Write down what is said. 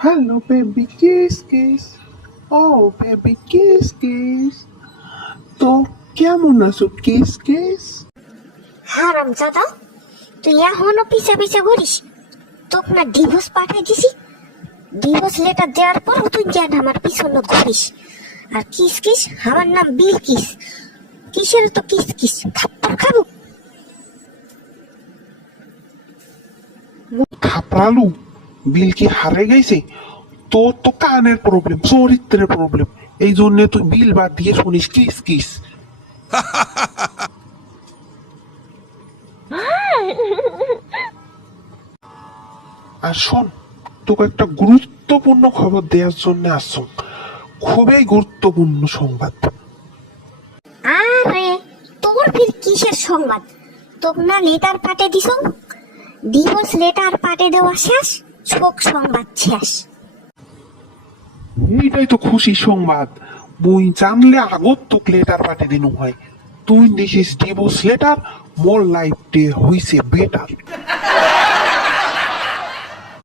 Hello, baby, kiss, kiss. Oh, baby, kiss, kiss. তো কেমন আছো কিস কিস? হারামজাদা, তুই এখনো পিছা পিছা ঘুরিস। তোকে না ডিভোর্স পাঠাই দিছি। ডিভোর্স লেটার দেওয়ার পরও তুই জ্ঞান আমার পিছনে ঘুরিস। আর কিস কিস, আমার নাম বিলকিস। কিসের তো কিস কিস, থাপ্পড় খাবো। থাপড়ালু বিল কি হারে গেছে? তোর তো কানের প্রবলেম, চরিত্রের প্রবলেম। এই জন্য তুই বিল বাদ দিয়ে শুনিস কিস কিস। আর শোন, তোকে একটা গুরুত্বপূর্ণ খবর দেওয়ার জন্য আসছো। খুবই গুরুত্বপূর্ণ সংবাদ। আরে, তোর ফির কিসের সংবাদ? তোকে না লেটার পাঠে দিছ, ডিভোর্স লেটার পাঠে দেওয়া শেষ, শোক সংবাদ শেষ। এইটাই তো খুশি সংবাদ। মুই জানলে আগত তোক লেটার পাঠিয়ে দিনু হয়। তুই দিছিস ডিভোর্স লেটার, মোর লাইফ ডে হইছে বেটার।